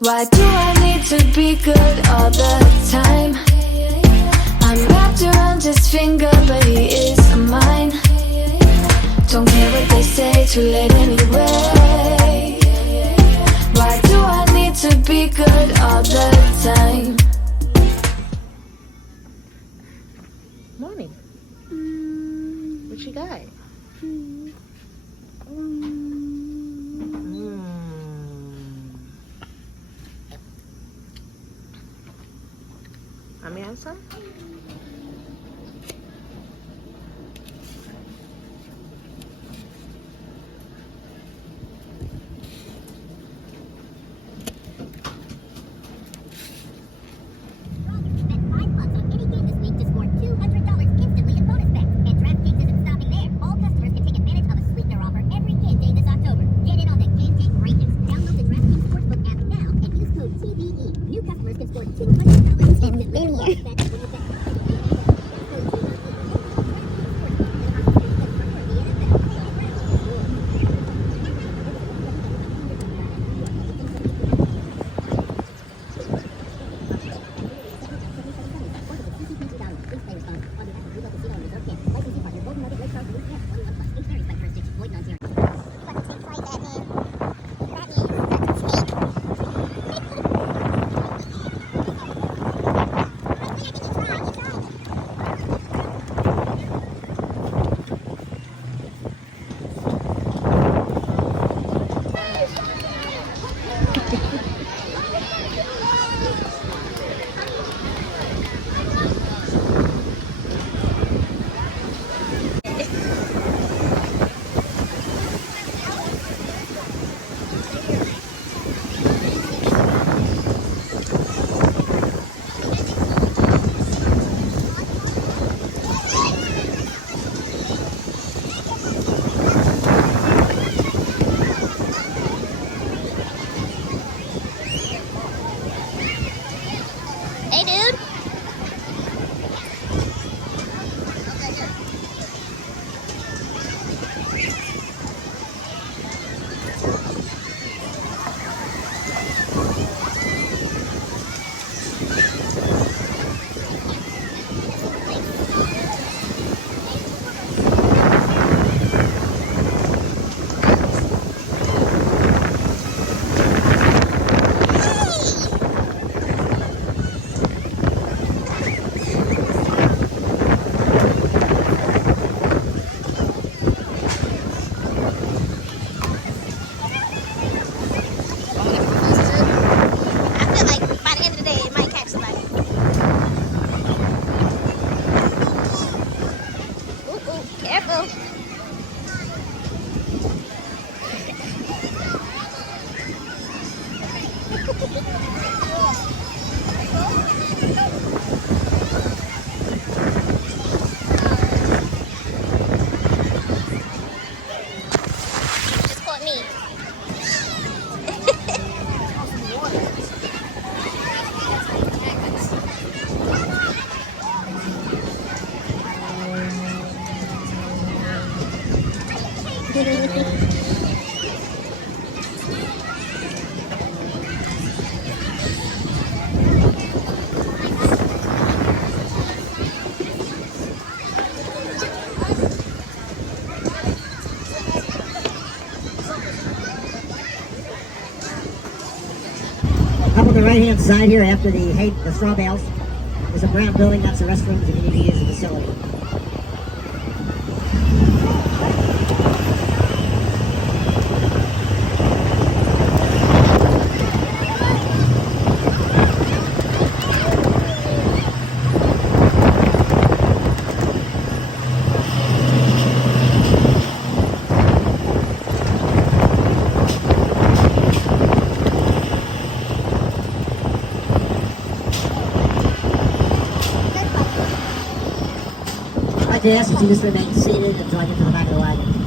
Why do I need to be good all the time? I'm wrapped around his finger, but he is mine. Don't care what they say, too late anyway. Why do I need to be good all the time? Morning. What you got? Want me to have some? Hey, dude. Careful. Just caught me. Up on the right-hand side here, after the straw bales, there's a brown building. That's the restrooms if you need to use the facility. I'd like to ask if you just remain seated until I get to the back of the wagon.